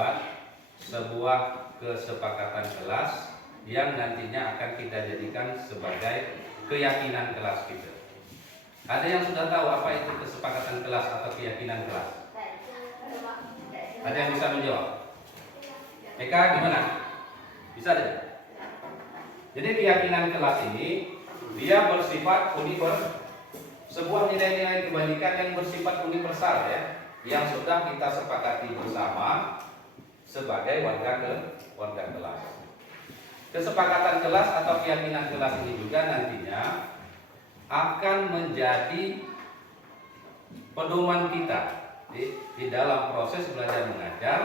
membuat sebuah kesepakatan kelas yang nantinya akan kita jadikan sebagai keyakinan kelas kita. Ada yang sudah tahu apa itu kesepakatan kelas atau keyakinan kelas? Ada yang bisa menjawab? Eka gimana? Bisa deh. Jadi keyakinan kelas ini dia bersifat universal, sebuah nilai-nilai kebajikan yang bersifat universal ya, yang sudah kita sepakati bersama sebagai warga kelas. Kesepakatan kelas atau keyakinan kelas ini juga nantinya akan menjadi pedoman kita di dalam proses belajar mengajar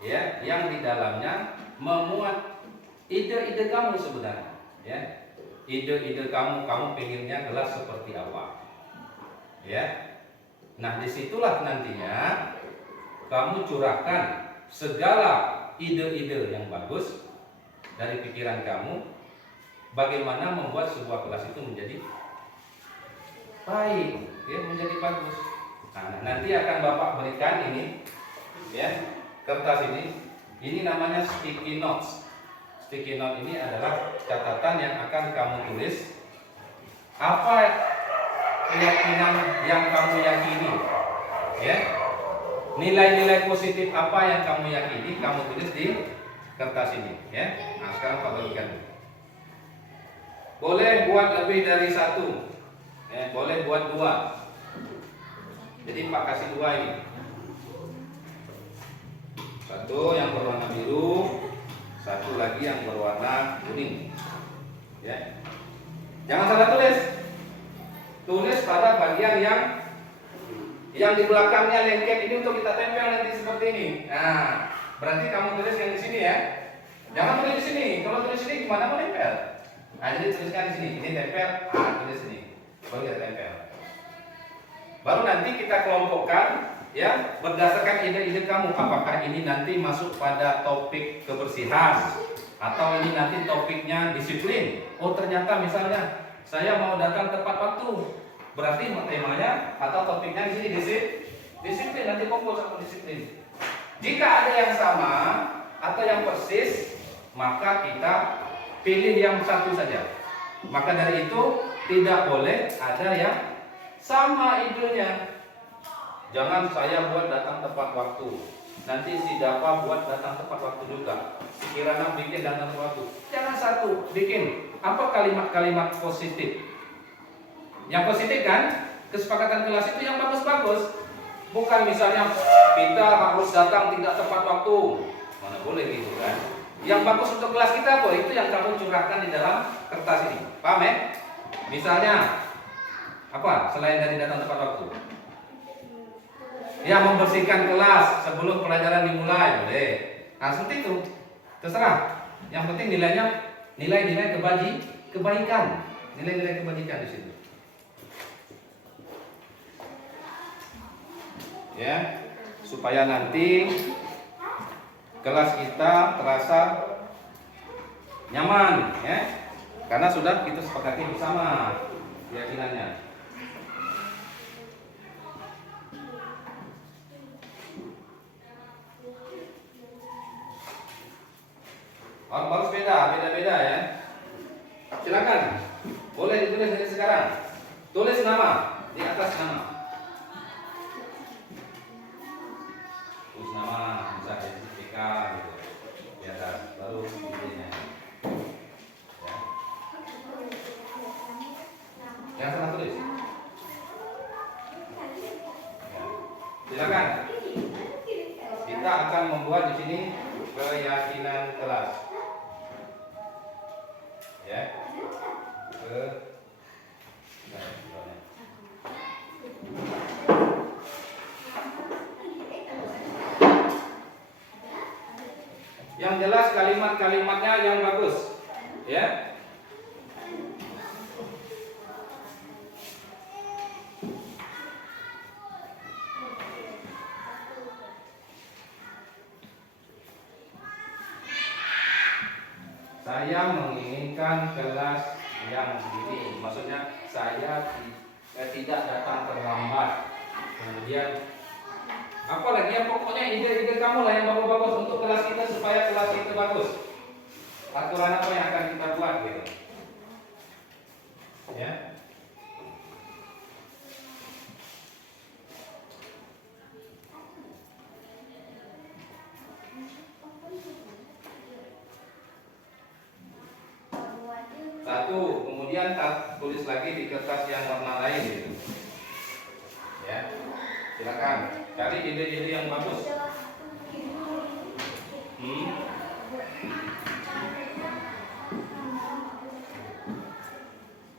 ya, yang di dalamnya memuat ide-ide kamu sebenarnya ya. Ide-ide kamu pengennya kelas seperti apa ya. Nah disitulah nantinya kamu curahkan segala ide-ide yang bagus dari pikiran kamu, bagaimana membuat sebuah kelas itu menjadi baik ya, menjadi bagus. Nah nanti akan Bapak berikan ini ya, kertas ini namanya sticky notes. Sticky note ini adalah catatan yang akan kamu tulis apa keyakinan yang kamu yakini ya, nilai-nilai positif apa yang kamu yakini, kamu tulis di kertas ini ya. Nah sekarang Pak bagikan. Boleh buat lebih dari satu ya, boleh buat dua. Jadi Pak kasih dua ini, satu yang berwarna biru, satu lagi yang berwarna kuning ya. Jangan salah tulis pada bagian yang di belakangnya lengket ini untuk kita tempel nanti seperti ini. Nah berarti kamu tulis yang di sini ya, jangan tulis di sini. Kalau tulis di sini gimana mau tempel? Nah jadi tuliskan di sini, ini tempel, tulis sini, baru kita tempel. Baru nanti kita kelompokkan ya, berdasarkan ide-ide kamu, apakah ini nanti masuk pada topik kebersihan atau ini nanti topiknya disiplin. Oh ternyata misalnya saya mau datang tepat waktu, berarti temanya atau topiknya di sini disiplin, nanti fokus sama disiplin. Jika ada yang sama atau yang persis, maka kita pilih yang satu saja. Maka dari itu tidak boleh ada yang sama idenya. Jangan saya buat datang tepat waktu, nanti si Dapa buat datang tepat waktu juga, si Kirana bikin datang tepat waktu. Jangan satu, bikin apa kalimat-kalimat positif. Yang positif kan, kesepakatan kelas itu yang bagus-bagus. Bukan misalnya kita harus datang tidak tepat waktu, mana boleh gitu kan. Yang bagus untuk kelas kita kok, itu yang kamu curahkan di dalam kertas ini. Paham ya? Misalnya apa selain dari datang tepat waktu? Ya membersihkan kelas sebelum pelajaran dimulai, boleh. Nah seperti itu, terserah. Yang penting nilainya nilai-nilai kebaikan, nilai-nilai kebajikan di situ. Ya, supaya nanti kelas kita terasa nyaman, ya, karena sudah kita sepakati bersama keyakinannya. Harus beda-beda ya. Silakan, boleh ditulis dari sekarang. Tulis nama di atas nama. Tulis nama, bisa SPK gitu di atas, baru idenya. Ya. Jangan salah tulis. Ya. Silakan. Kita akan membuat di sini keyakinan kelas. Ya. Yang jelas kalimat-kalimatnya yang bagus, ya. Saya menginginkan kelas yang begini, maksudnya saya tidak datang terlambat, kemudian Apalagi yang pokoknya ide-ide kamu lah yang bagus-bagus untuk kelas kita supaya kelas kita bagus. Aturan apa yang akan kita buat gitu. Ya. Satu, kemudian tulis lagi di kertas yang warna lain gitu. Ya. Silakan cari ide-ide yang bagus.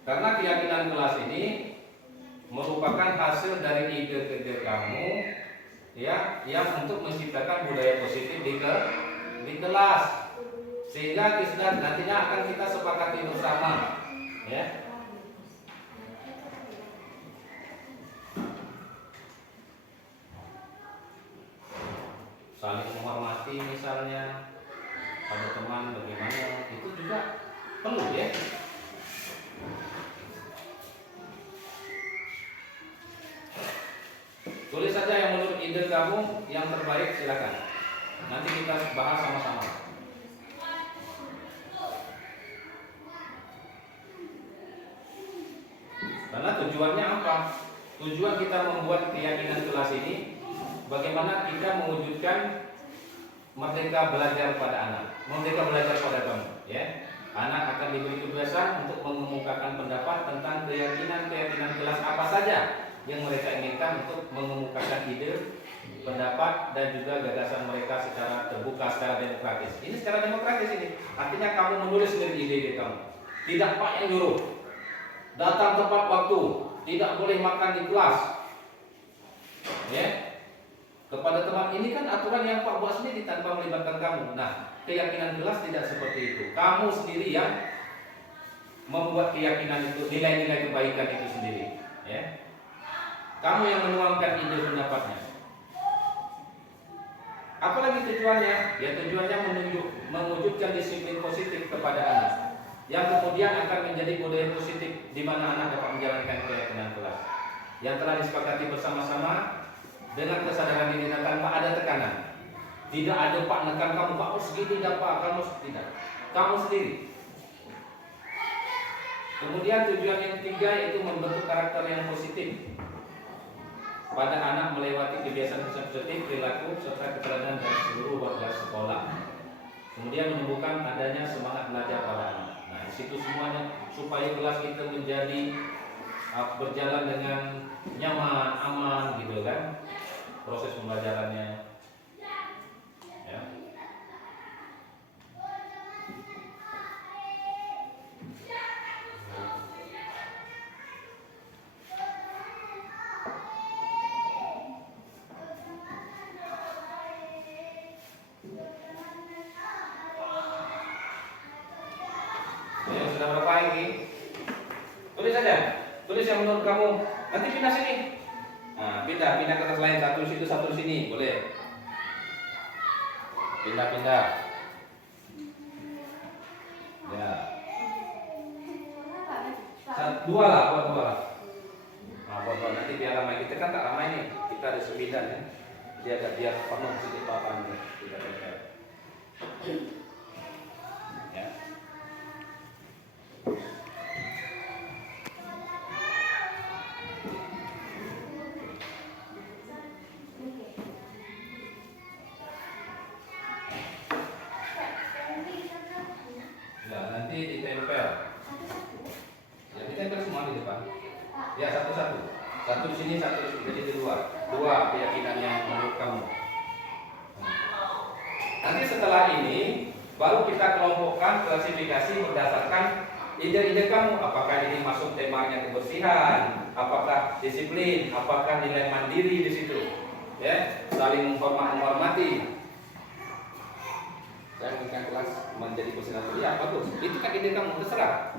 Karena keyakinan kelas ini merupakan hasil dari ide-ide kamu ya, yang untuk menciptakan budaya positif di kelas, sehingga nantinya akan kita sepakati bersama ya. Saling menghormati misalnya pada teman, bagaimana itu juga perlu ya. Tulis saja yang menurut ide kamu yang terbaik, silakan. Nanti kita bahas sama-sama. Karena tujuannya apa? Tujuan kita membuat keyakinan kelas ini, bagaimana kita mewujudkan merdeka belajar pada anak, merdeka belajar pada kamu. Ya, anak akan diberi kebebasan untuk mengemukakan pendapat tentang keyakinan kelas apa saja yang mereka inginkan untuk mengemukakan ide, pendapat dan juga gagasan mereka secara terbuka, secara demokratis. Ini secara demokratis ini. Artinya kamu menulis sendiri ide-ide kamu. Tidak Pak yang nyuruh. Datang tepat waktu, tidak boleh makan di kelas. Ya. Kepada teman ini kan aturan yang Pak buat sendiri tanpa melibatkan kamu. Nah, keyakinan kelas tidak seperti itu. Kamu sendiri yang membuat keyakinan itu, nilai-nilai kebaikan itu sendiri. Ya. Kamu yang menuangkan ide pendapatnya. Apalagi tujuannya? Ya tujuannya mewujudkan disiplin positif kepada anak, yang kemudian akan menjadi budaya positif di mana anak dapat menjalankan keyakinan kelas yang telah disepakati bersama-sama dengan kesadaran diri dan tanpa ada tekanan. Tidak ada Pak nekan kamu, Pak segini dah Pak, kamu tidak. Kamu sendiri. Kemudian tujuan yang ketiga yaitu membentuk karakter yang positif pada anak melewati kebiasaan positif, perilaku serta keteladanan dari seluruh warga sekolah. Kemudian menumbuhkan adanya semangat belajar pada anak. Nah, di situ semuanya supaya kelas kita menjadi berjalan dengan nyaman, aman gitu kan. Proses pembelajarannya. Ya. Sudah berapa ini? Tulis saja. Tulis yang menurut kamu. Nanti pindah sini. Nah, pindah ke atas lain, satu situ, satu sini, boleh. Pindah. Ya. Dua lah. Nah, buat dua. Nanti biar ramai, kita kan tak ramai nih. Kita ada 9 ya. Biar penuh sedikit papan kita prepare. Ya. Nanti ditempel. Ya, ditempel semua di depan. Ya, satu-satu. Satu di sini, satu di sini. Jadi di luar. Dua keyakinan yang menurut kamu. Nanti setelah ini baru kita kelompokkan klasifikasi berdasarkan ide-ide kamu. Apakah ini masuk temanya kebersihan, apakah disiplin, apakah nilai mandiri di situ. Ya, saling menghormati. Saya ingin kelas menjadi bersih ya bagus. Itu kan ide kamu, terserah.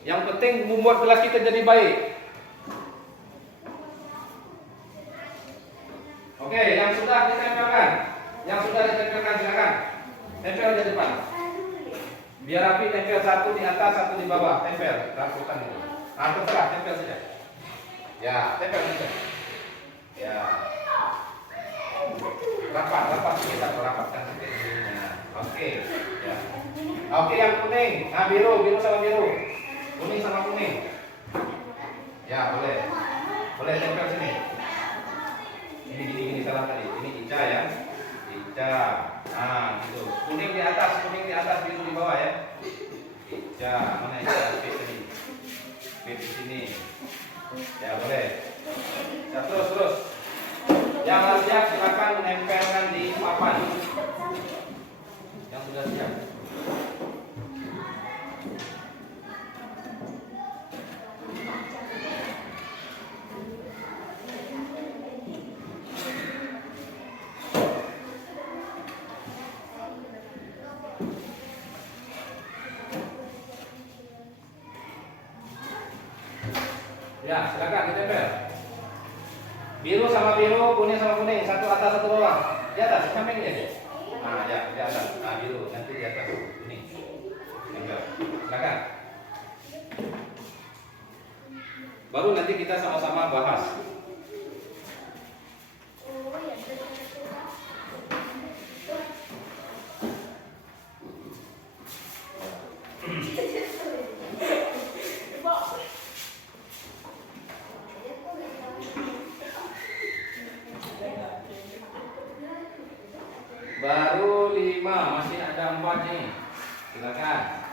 Yang penting membuat kelas kita jadi baik. Oke, yang sudah ditempelkan, silakan. Tempel di depan. Biar rapi, tempel satu di atas, satu di bawah. Tempel, rapikan itu. Nah, terserah, tempel saja. Ya, tempel. Ya. rapat kita merapatkan sekelilingnya. Oke, ya. Oke, yang kuning, nah biru sama biru, kuning sama kuning. Ya boleh tempel sini. Gini salah tadi. Ini Ica ya, Ica. Nah gitu. Kuning di atas, biru di bawah ya. Ica, mana Ica? P di sini. Ya boleh. Ya, terus. Yang sudah siap silakan menempelkan di papan. Yang sudah siap. Ya, silakan ditempel. Biru sama biru, kuning sama kuning, satu atas satu bawah. Di atas, samping aja. Nah, ya, di atas. Nah, biru, nanti di atas kuning. Tempel. Silakan. Baru nanti kita sama-sama bahas. Baru 5, masih ada 4 nih. Silakan.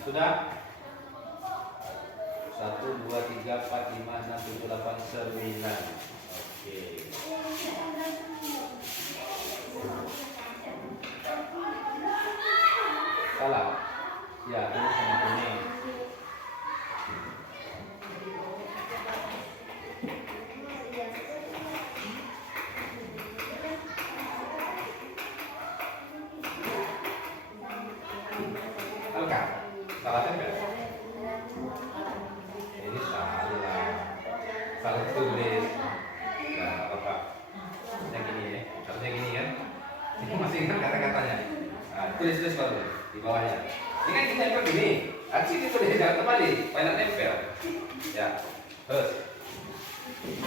Sudah? 1, 2, 3, 4, 5, 6, 7, 8, 9. Oke. Salah. Ya, ini sama kuning. Alka. Salah tempel. Ini salah tulis. Nah, apa? Yang gini ya, harusnya gini kan? Ini masih ingat kata-katanya. Nah, tulis baru di bawahnya. Ini kan kita tempel gini. Aksi itu tulis jangan kembali, banyak tempel. Ya, terus.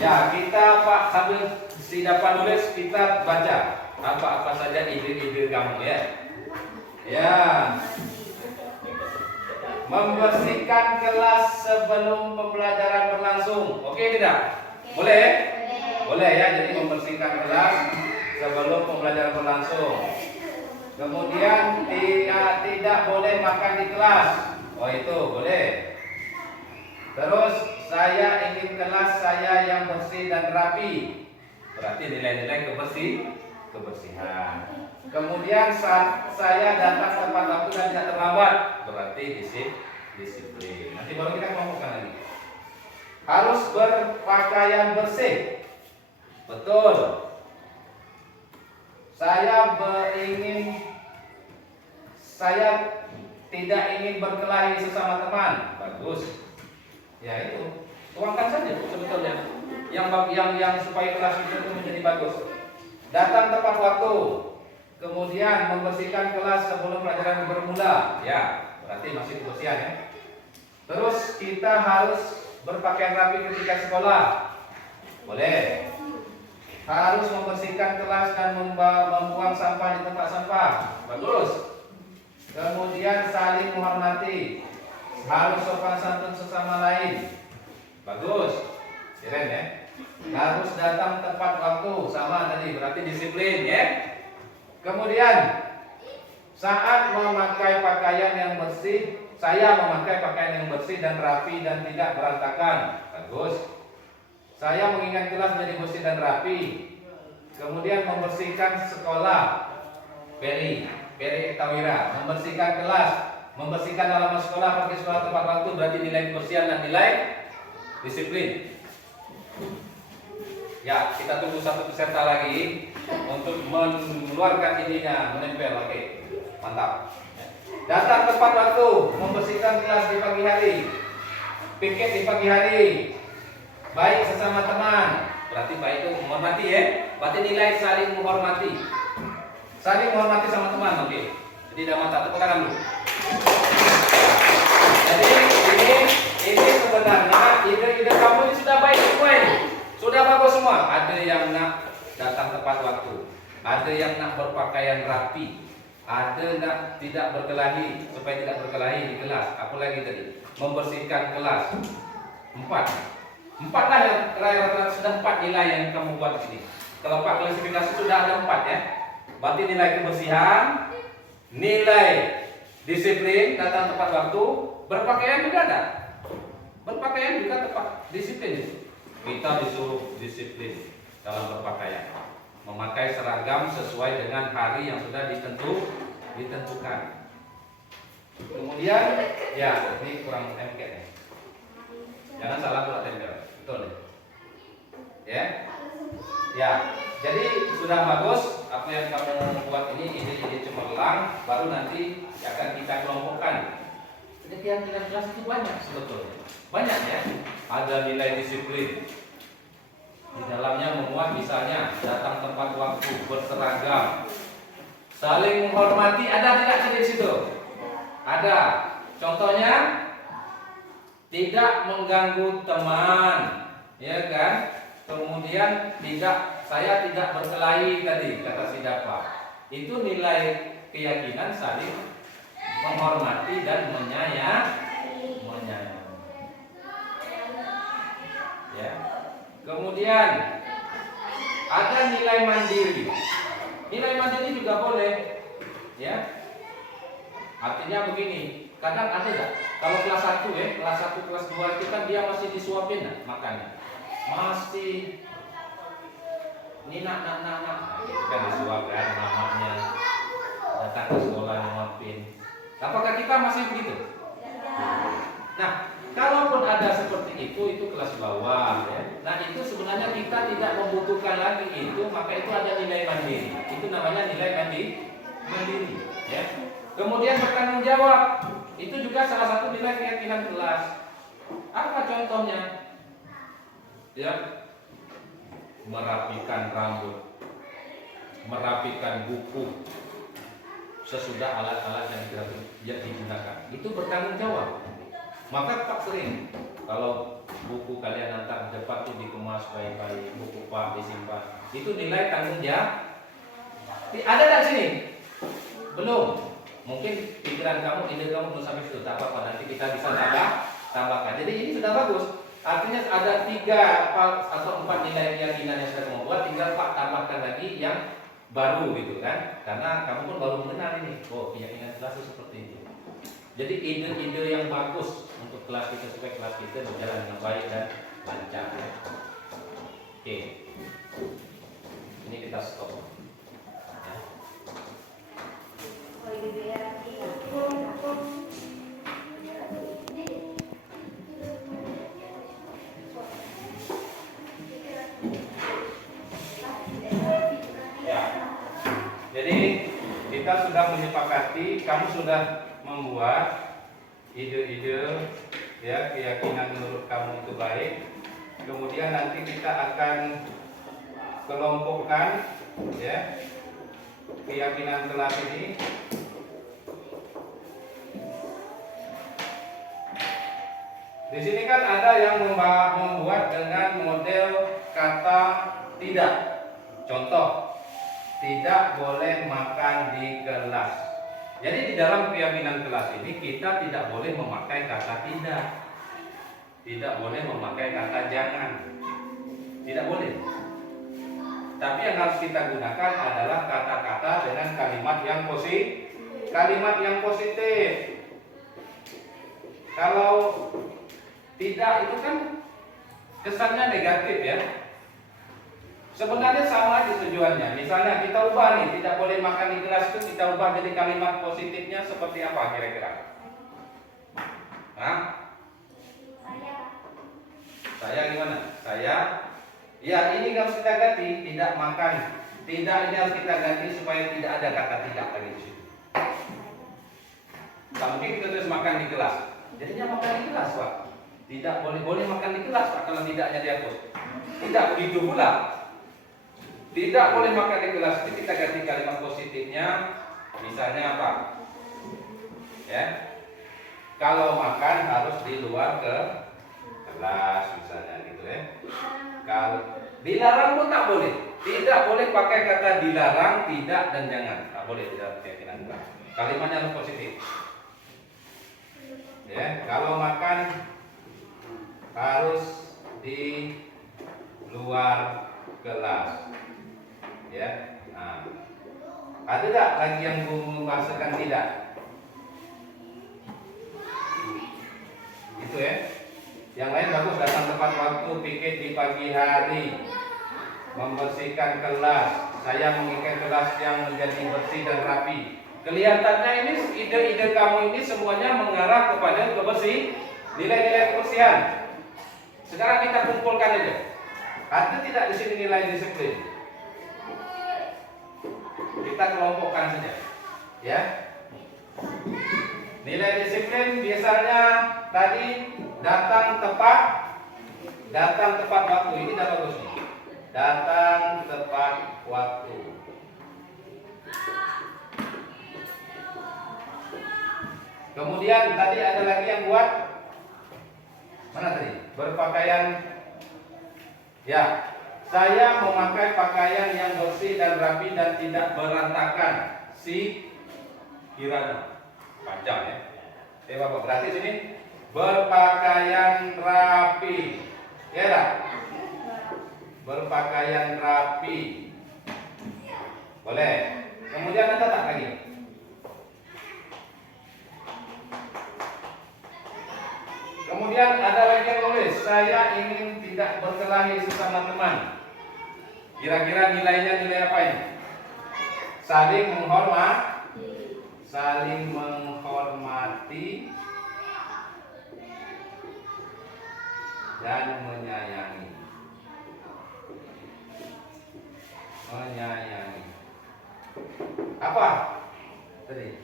Ya, kita Pak sambil si dapat nulis kita baca apa-apa saja ide-ide kamu ya. Ya. Membersihkan kelas sebelum pembelajaran berlangsung. Oke tidak? Boleh? Boleh ya, jadi membersihkan kelas sebelum pembelajaran berlangsung. Kemudian tidak boleh makan di kelas. Oh itu boleh. Terus saya ingin kelas saya yang bersih dan rapi. Berarti nilai-nilai kebersihan. Kemudian saat saya datang tepat waktu dan tidak terlambat, berarti disiplin. Nanti baru kita ngomongkan lagi. Harus berpakaian bersih. Betul. Saya tidak ingin berkelahi sesama teman. Bagus. Ya itu. Tuangkan saja sebetulnya. Yang supaya kelas itu menjadi bagus. Datang tepat waktu. Kemudian membersihkan kelas sebelum pelajaran bermula. Ya, berarti masih kebersihan ya. Terus kita harus berpakaian rapi ketika sekolah. Boleh. Harus membersihkan kelas dan membuang sampah di tempat sampah. Bagus. Kemudian saling menghormati. Harus sopan santun sesama lain. Bagus. Keren ya. Harus datang tepat waktu. Sama tadi, berarti disiplin ya. Kemudian saat memakai pakaian yang bersih, saya memakai pakaian yang bersih dan rapi dan tidak berantakan. Bagus. Saya mengingat kelas menjadi bersih dan rapi. Kemudian membersihkan sekolah. Peri Tawira, membersihkan kelas Membersihkan halaman sekolah, pergi sekolah tepat waktu berarti nilai kebersihan dan nilai disiplin. Ya, kita tunggu satu peserta lagi untuk mengeluarkan ininya, menempel. Oke, mantap. Datang tepat waktu, membersihkan kelas di pagi hari, piket di pagi hari, baik sesama teman. Berarti baik itu menghormati ya. Berarti nilai saling menghormati. Saling menghormati sama teman, oke. Jadi dah mantap, tepuk tangan dulu. Jadi ini sebenarnya ide-ide kamu ini sudah baik semua ini. Sudah bagus semua. Ada yang nak datang tepat waktu, ada yang nak berpakaian rapi, ada nak tidak berkelahi supaya tidak berkelahi di kelas. Apa lagi tadi? Membersihkan kelas. Empat lah yang rata-rata sudah 4 nilai yang kamu buat di sini. Kalau 4 klasifikasi sudah ada 4 ya. Berarti nilai kebersihan, nilai disiplin, datang tepat waktu, berpakaian juga ada. Berpakaian juga tepat disiplin itu. Kita disuruh disiplin dalam berpakaian, memakai seragam sesuai dengan hari yang sudah ditentukan. Kemudian, ya ini kurang MK ya. Jangan salah pula tempel, betul ya? Ya, ya. Jadi sudah bagus apa yang kamu buat ini, ide-ide cemerlang, baru nanti akan kita kelompokkan. Jadi nilai kelas itu banyak sebetulnya, banyak ya. Ada nilai disiplin. Di dalamnya memuat misalnya datang tepat waktu, berseragam, saling menghormati. Ada tidak di situ? Ada. Contohnya tidak mengganggu teman, ya kan? Kemudian saya tidak berkelahi tadi kata si Dafa. Itu nilai keyakinan saling menghormati dan menyayangi. Ya. Kemudian ada nilai mandiri. Nilai mandiri juga boleh, ya. Artinya begini, kadang ada enggak? Kalau kelas 1 ya, kelas 1, kelas 2 itu kan dia masih disuapin makannya. Masih ini nak itu kan disuapkan mamanya, datang ke sekolah nyuapin. Apakah kita masih begitu? Nah, kalaupun ada seperti itu kelas bawah ya. Nah, itu sebenarnya kita tidak membutuhkan lagi itu, maka itu ada nilai mandiri. Itu namanya nilai mandiri, ya. Kemudian bertanggung jawab. Itu juga salah satu nilai keyakinan kelas. Apa contohnya? Ya, merapikan rambut, merapikan buku sesudah alat-alat yang digunakan. Itu bertanggung jawab. Maka Pak sering kalau buku kalian nanti cepat itu dikemas baik-baik, buku Pak disimpan. Itu nilai tanggung jawab. Ada tak sini? Belum. Mungkin pikiran kamu, ide kamu belum sampai situ. Tak apa-apa, nanti kita bisa tambahkan. Jadi ini sudah bagus. Artinya ada 3 atau 4 nilai keyakinan yang sudah kamu buat, tinggal Pak tambahkan lagi yang baru gitu kan. Karena kamu pun baru mengenal ini. Oh, keyakinan kelas itu seperti itu. Jadi ide-ide yang bagus untuk kelas kita supaya kelas kita berjalan dengan baik dan lancar. Oke. Ini kita stop. Jadi kita sudah menyepakati, kamu sudah membuat ide-ide ya, keyakinan menurut kamu itu baik. Kemudian nanti kita akan kelompokkan ya keyakinan kelas ini. Di sini kan ada yang membuat dengan model kata tidak. Contoh, tidak boleh makan di kelas. Jadi di dalam keyakinan kelas ini kita tidak boleh memakai kata tidak. Tidak boleh memakai kata jangan. Tidak boleh. Tapi yang harus kita gunakan adalah kata-kata dengan kalimat yang positif. Kalau tidak itu kan kesannya negatif ya. Sebenarnya sama aja tujuannya. Misalnya kita ubah nih, tidak boleh makan di kelas itu kita ubah jadi kalimat positifnya seperti apa kira-kira? Hah? Saya gimana? Saya, ya ini harus kita ganti, tidak makan. Tidak, ini harus kita ganti supaya tidak ada kata tidak lagi di situ. Tak mungkin kita terus makan di kelas. Jadinya makan di kelas, Pak. Tidak boleh makan di kelas, Pak, kalau tidaknya dihapus. Tidak begitu pula. Tidak boleh makan di kelas. Itu kita ganti kalimat positifnya. Misalnya apa? Ya. Kalau makan harus di luar ke kelas misalnya gitu ya. Kalau dilarang pun tak boleh. Tidak boleh pakai kata dilarang, tidak dan jangan. Tak boleh dalam keyakinan kita. Kalimatnya harus positif. Ya, kalau makan harus di luar kelas. Ya. Nah, ada tak lagi yang memasukkan tidak? Itu ya. Yang lain bagus, datang tepat waktu, pikir di pagi hari, membersihkan kelas. Saya menginginkan kelas yang menjadi bersih dan rapi. Kelihatannya ini ide-ide kamu ini semuanya mengarah kepada nilai-nilai kebersihan. Sekarang kita kumpulkan aja. Ada tidak di sini nilai disiplin? Kita kelompokkan saja, ya. Nilai disiplin biasanya tadi datang tepat waktu. Ini dah bagus nih. Datang tepat waktu. Kemudian tadi ada lagi yang buat mana tadi? Berpakaian. Ya, saya memakai pakaian yang bersih dan rapi dan tidak berantakan. Si Kirana. Panjang ya. Oke Bapak, berarti sini berpakaian rapi. Ya tak? Berpakaian rapi. Boleh. Kemudian ada tak lagi? Kemudian ada lagi yang nulis, saya ingin tidak berkelahi sesama teman. Kira-kira nilainya nilai apa ini? Saling menghormati dan menyayangi. Apa tadi?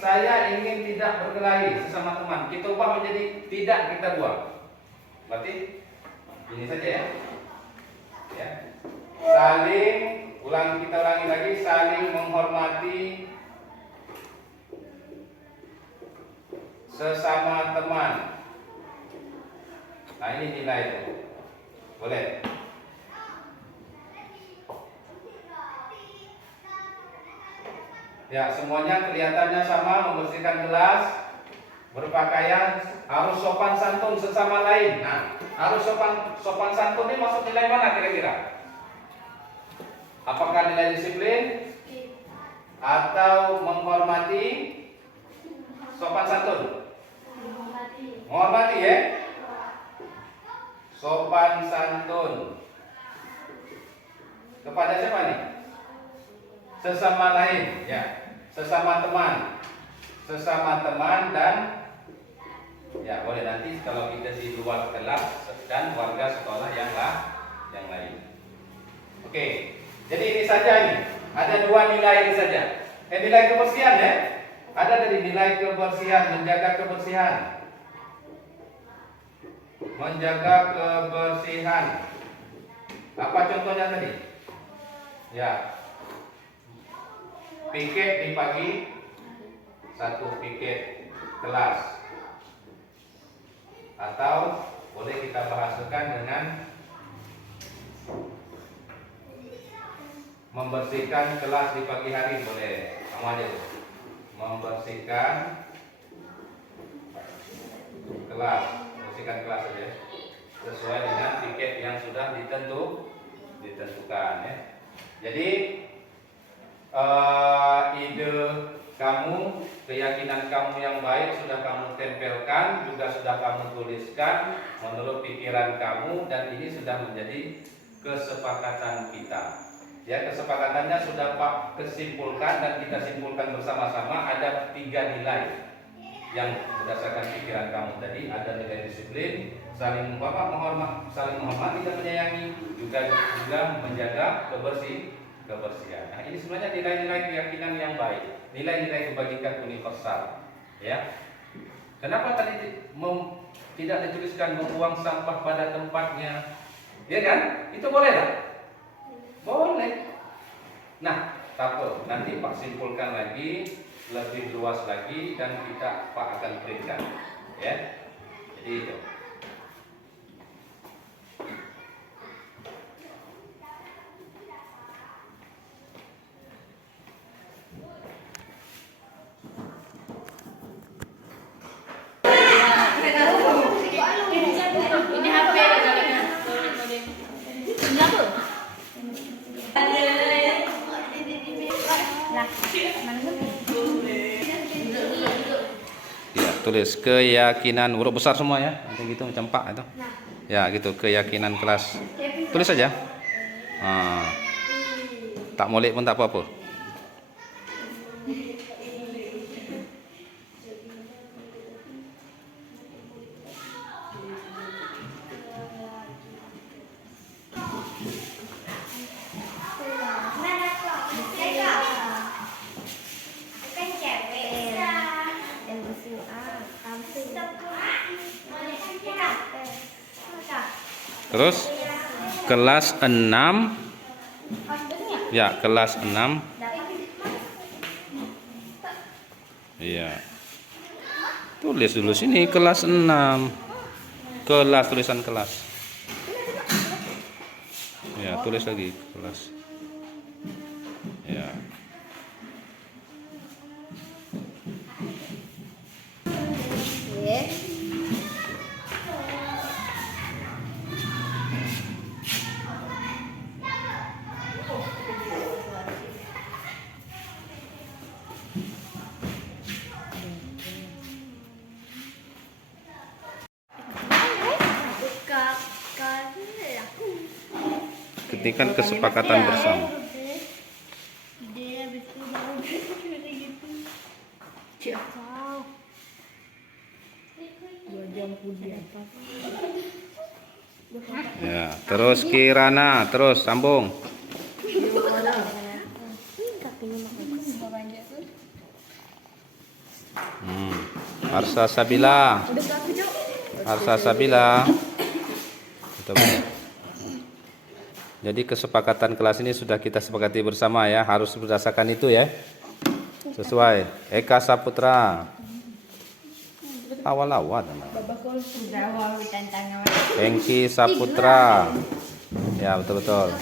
Saya ingin tidak berkelahi sesama teman. Kita ubah menjadi tidak, kita buang. Berarti ini saja ya. Ya. Kita ulangi lagi, saling menghormati sesama teman. Nah, ini nilai itu. Boleh. Ya, semuanya kelihatannya sama, membersihkan gelas, berpakaian, harus sopan santun sesama lain. Nah, harus sopan santun ini masuk nilai mana kira-kira? Apakah nilai disiplin atau menghormati sopan santun? Menghormati ya? Sopan santun kepada siapa nih? Sesama lain, ya. Sesama teman dan ya boleh nanti kalau kita di luar kelas dan warga sekolah yang lain. Oke, jadi ini saja ini. Ada dua nilai ini saja. Nilai kebersihan ya. Ada dari nilai kebersihan, menjaga kebersihan. Menjaga kebersihan. Apa contohnya tadi? Ya. Piket di pagi, satu piket kelas. Atau boleh kita bahasakan dengan membersihkan kelas di pagi hari, boleh. Sama aja tuh. Membersihkan kelas saja sesuai dengan piket yang sudah ditentukan ya. Jadi ide kamu, keyakinan kamu yang baik sudah kamu tempelkan, juga sudah kamu tuliskan menurut pikiran kamu, dan ini sudah menjadi kesepakatan kita. Ya, kesepakatannya sudah Pak kesimpulkan dan kita simpulkan bersama-sama ada 3 nilai yang berdasarkan pikiran kamu tadi. Ada nilai disiplin, saling menghormati dan menyayangi, juga menjaga kebersihan. Nah, ini sebenarnya nilai-nilai keyakinan yang baik, nilai-nilai kebajikan universal. Ya, kenapa tadi tidak dituliskan membuang sampah pada tempatnya? Ya kan? Itu boleh tak? Boleh. Nah, takut nanti Pak simpulkan lagi lebih luas lagi dan kita Pak akan berikan, ya. Jadi itu. Ini HP katanya. Kenapa? Ya, tulis keyakinan huruf besar semua ya. Nanti gitu macam Pak itu. Ya, gitu keyakinan kelas. Tulis saja. Tak molek pun tak apa-apa. Terus kelas 6. Ya, kelas 6. Iya. Tulis dulu sini kelas 6. Kelas, tulisan kelas. Ya, tulis lagi kelas. Ya. Ketikan kesepakatan bersama. Ya, terus Kirana, terus sambung. Arsa Sabila. Arsa Sabila. Jadi kesepakatan kelas ini sudah kita sepakati bersama ya, harus berdasarkan itu ya. Sesuai. Eka Saputra. Awal-awal. Hengki Saputra. Ya, betul-betul.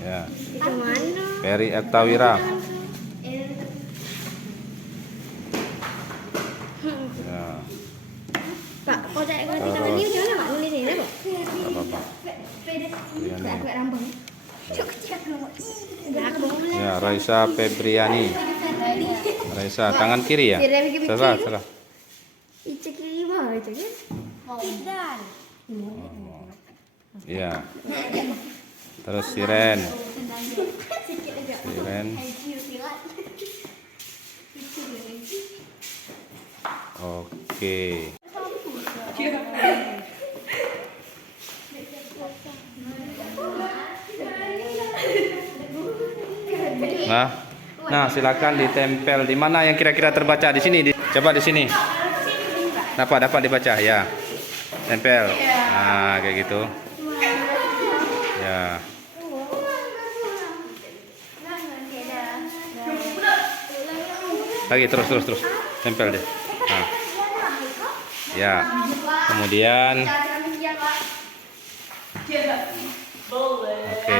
Ya. Ferry Ektawira. Ya. Pak, kau cek kau di tangan ini jangan mak nulis ini, Pak. Enggak apa-apa. Ya, Raisa Febriani. Raisa, tangan kiri ya? Salah. Icek kiri mah, icek kan? Iya. Terus Siren. Oke. Nah, silakan ditempel. Di mana yang kira-kira terbaca di sini? Coba di sini. Dapat dibaca ya. Tempel. Nah, kayak gitu. Ya. Lagi terus. Tempel deh. Nah. Ya. Kemudian. Oke.